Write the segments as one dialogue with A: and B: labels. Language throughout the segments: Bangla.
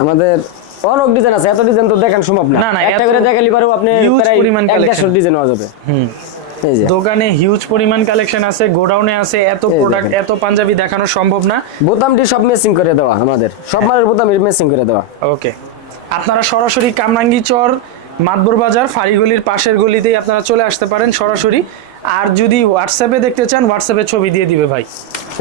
A: আমাদের অনেক ডিজাইন আছে এত ডিজাইন তো দেখান সম্ভব না।
B: না, না,
A: একটা করে দেখালি পারো আপনি প্রায়
B: পরিমাণ
A: এক
B: collection।
A: দেড়শো ডিজাইন হওয়া যাবে।
B: হুম।
A: এই যে।
B: দোকানে হিউজ পরিমাণ কালেকশন আছে গোডাউনে আছে এত প্রোডাক্ট এত পাঞ্জাবি দেখানো সম্ভব না।
A: বোতামটি সব মেসিং করে দেওয়া আমাদের। সব মালের বোতাম মেসিং করে দেওয়া।
B: ওকে আপনারা সরাসরি কামরাঙ্গি চর মাতবর বাজার ফাড়িগলির পাশের গলিতেই আপনারা চলে আসতে পারেন সরাসরি। আর যদি হোয়াটসঅ্যাপে দেখতে চান হোয়াটসঅ্যাপে ছবি দিয়ে দিবে ভাই।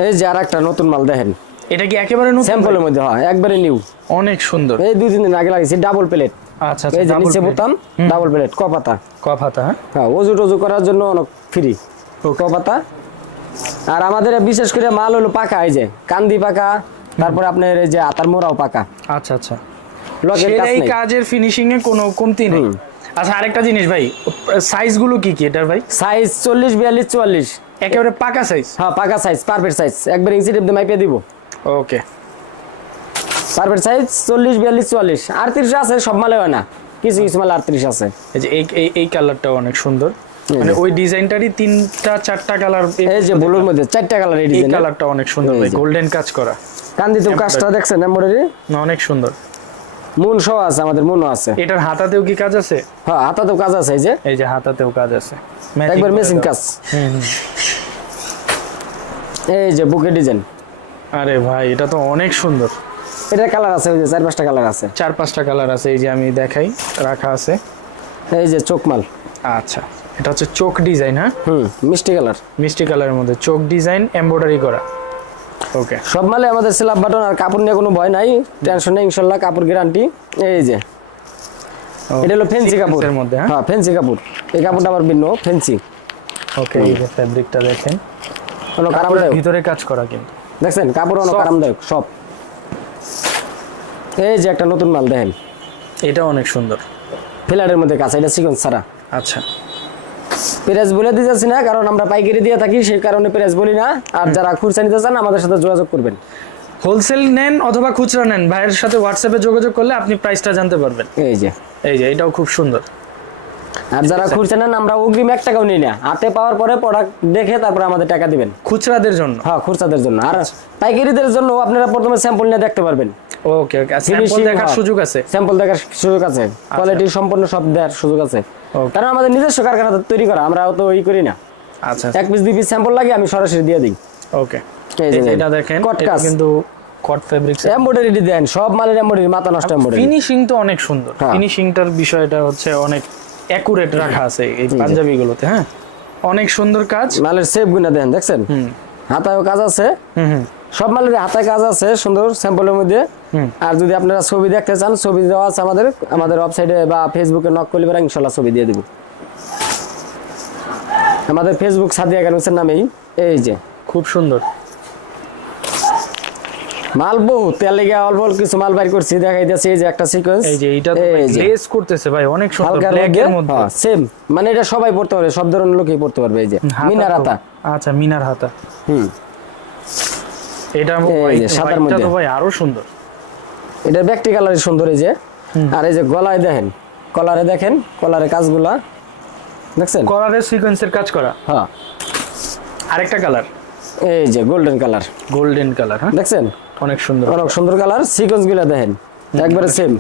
A: এই যে আর একটা নতুন মাল দেখেন।
B: এটা কি একেবারে নতুন?
A: স্যাম্পলের মধ্যে হয় একবারে নিউ
B: অনেক সুন্দর।
A: এই দুই তিন দিন আগে লাগিয়েছি ডাবল প্লেট
B: আচ্ছা
A: এই যে নিচে বোতাম ডাবল প্লেট কপাতা
B: কফাতা হ্যাঁ?
A: ওজু টজু করার জন্য অনেক ফ্রি কপাতা আর আমাদের বিশেষ করে মাল হলো পাকা এই যে কান্দি পাকা তারপরে আপনার এই যে আতার মোড়াও পাকা।
B: আচ্ছা আচ্ছা।
A: নেই।
B: কাজের ফিনিশিং এ কোনো কমতি নেই। আচ্ছা আরেকটা জিনিস ভাই সাইজগুলো কি কি এটার ভাই?
A: সাইজ চল্লিশ বিয়াল্লিশ চুয়াল্লিশ।
B: একেবারে পাকা সাইজ
A: হ্যাঁ পাকা সাইজ পারফেক্ট সাইজ একবার ইঞ্চি টেপ দিয়ে মাইপে দিব।
B: ওকে।
A: পারফেক্ট সাইজ চল্লিশ বিয়াল্লিশ চুয়াল্লিশ। আটত্রিশ আছে সব মালে হয় না। কিছু কিছু মালে আটত্রিশ আছে।
B: এই যে এই এই- কালারটাও অনেক সুন্দর। মানে ওই ডিজাইনটারই তিনটা চারটা কালার
A: এই যে ব্লুর মধ্যে চারটা কালার এই
B: এই
A: ডিজাইন
B: কালারটা অনেক সুন্দর ভাই গোল্ডেন কাজ করা।
A: কান্দি তো কাজটা দেখছেন এমব্রয়ডারি
B: না অনেক সুন্দর।
A: মুন সহ আছে আমাদের মুনও আছে।
B: এটার হাতাতেও কি কাজ আছে?
A: হ্যাঁ হাতাতেও কাজ আছে এই যে।
B: এই যে হাতাতেও কাজ আছে।
A: একবার মেশিন কাজ। এই যে বুকে ডিজাইন
B: আরে ভাই এটা তো অনেক সুন্দর।
A: এটা কালার আছে ওই যে চার পাঁচটা কালার আছে।
B: চার পাঁচটা কালার আছে এই যে আমি দেখাই রাখা আছে।
A: এই যে চোখ মাল।
B: আচ্ছা এটা হচ্ছে চোখ ডিজাইন হ্যাঁ?
A: হুম মিষ্টি কালার।
B: মিষ্টি কালারের মধ্যে চোখ ডিজাইন এমব্রয়ডারি করা। ওকে।
A: সব মালে আমাদের স্ল্যাব বাটন আর কাপড় নিয়ে কোনো ভয় নাই টেনশন নেই ইনশাল্লাহ কাপড় গ্যারান্টি এই যে। এটা হলো ফেন্সি কাপড়।
B: এর মধ্যে হ্যাঁ?
A: হ্যাঁ ফেন্সি কাপড়। এই কাপড়টা আবার ভিন্ন ফেন্সি
B: ওকে এই যে ফ্যাব্রিকটা দেখেন।
A: অনেক
B: কাপড়ের ভিতরে কাজ করা কিন্তু।
A: দেখছেন? কাপড় অনেক আরামদায়ক সব। এই যে একটা নতুন মাল দেখেন।
B: এটা অনেক সুন্দর।
A: ফ্ল্যাটের মধ্যে কাজ এটা সিকোয়েন্স ছাড়া।
B: আচ্ছা।
A: প্রাইস বলে দিয়ে যাচ্ছি না কারণ আমরা পাইকারি দিয়ে থাকি সেই কারণে প্রাইস বলি না। আর যারা খুচরা নিতে চান আমাদের সাথে যোগাযোগ করবেন।
B: হোলসেল নেন অথবা খুচরা নেন ভাইয়ের সাথে হোয়াটসঅ্যাপে যোগাযোগ করলে আপনি প্রাইসটা জানতে পারবেন।
A: এই যে।
B: এই যে এটাও খুব সুন্দর।
A: আর যারা খুচরা নেন আমরা অগ্রিম এক টাকাও নিই না। হাতে পাওয়ার পরে প্রোডাক্ট দেখে তারপরে আমাদের টাকা দিবেন।
B: খুচরাদের জন্য?
A: হ্যাঁ খুচরাদের জন্য। আর পাইকারিদের জন্য আপনারা প্রথমে স্যাম্পল নিয়ে দেখতে পারবেন।
B: ওকে ওকে। স্যাম্পল দেখার সুযোগ আছে?
A: স্যাম্পল দেখার সুযোগ আছে। কোয়ালিটি সম্পূর্ণ সব দেওয়ার সুযোগ আছে। কারণ আমাদের নিজস্ব কারখানা তৈরি করা আমরা তো ই করি না।
B: আচ্ছা
A: এক পিস দুই পিস স্যাম্পল লাগে আমি সরাসরি দিয়ে দিই।
B: ওকে।
A: এই যে
B: এটা দেখেন কিন্তু কট ফেব্রিক
A: এমব্রয়ডারি দেন সব মালের এমব্রয়ডারি মাথা নষ্ট এমব্রয়ডারি
B: ফিনিশিং তো অনেক সুন্দর।
A: হ্যাঁ।
B: ফিনিশিংটার বিষয়টা হচ্ছে অনেক অ্যাকুরেট রাখা আছে এই পাঞ্জাবি গুলোতে হ্যাঁ? অনেক সুন্দর কাজ।
A: মালের সেফ গুনা দেন দেখছেন?
B: হুম।
A: হাতায়ও কাজ আছে। সব মালের হাতায় কাজ আছে সুন্দর স্যাম্পলের মধ্যে।
B: হুম।
A: আর যদি আপনারা ছবি দেখতে চান ছবি দেওয়া আছে আমাদের আমাদের ওয়েবসাইটে বা ফেসবুকে নক করলে পারে ইনশাল্লাহ ছবি দিয়ে দেবো। আমাদের ফেসবুক সাদিয়া গার্মেন্টসের নামেই এই যে।
B: খুব সুন্দর।
A: মাল বহু তেল লেগে অল্প অল্প কিছু মাল বাইর করছি দেখাই দিয়েছি এই যে একটা সিকোয়েন্স
B: এই যে এইটা তো গ্লেজ করতেছে ভাই অনেক সুন্দর ব্ল্যাক এর মধ্যে।
A: সেম মানে এটা সবাই পড়তে পারবে সব ধরনের লোকই পড়তে পারবে এই যে। মিনার হাতা।
B: আচ্ছা মিনার হাতা।
A: হুম।
B: এটা
A: সাদার মধ্যে।
B: ভাই আরও সুন্দর।
A: এটা ব্যক্তি কালারের সুন্দর এই যে। আর এই যে গলায় দেখেন কলারে দেখেন কলারের কাজগুলা। দেখছেন?
B: কলারের সিকোয়েন্সের কাজ করা।
A: হ্যাঁ।
B: আরেকটা কালার
A: এই যে গোল্ডেন কালার
B: গোল্ডেন কালার হ্যাঁ?
A: দেখছেন?
B: অনেক সুন্দর।
A: অনেক সুন্দর কালার সিকোয়েন্সগুলা দেখেন। একবারে সেম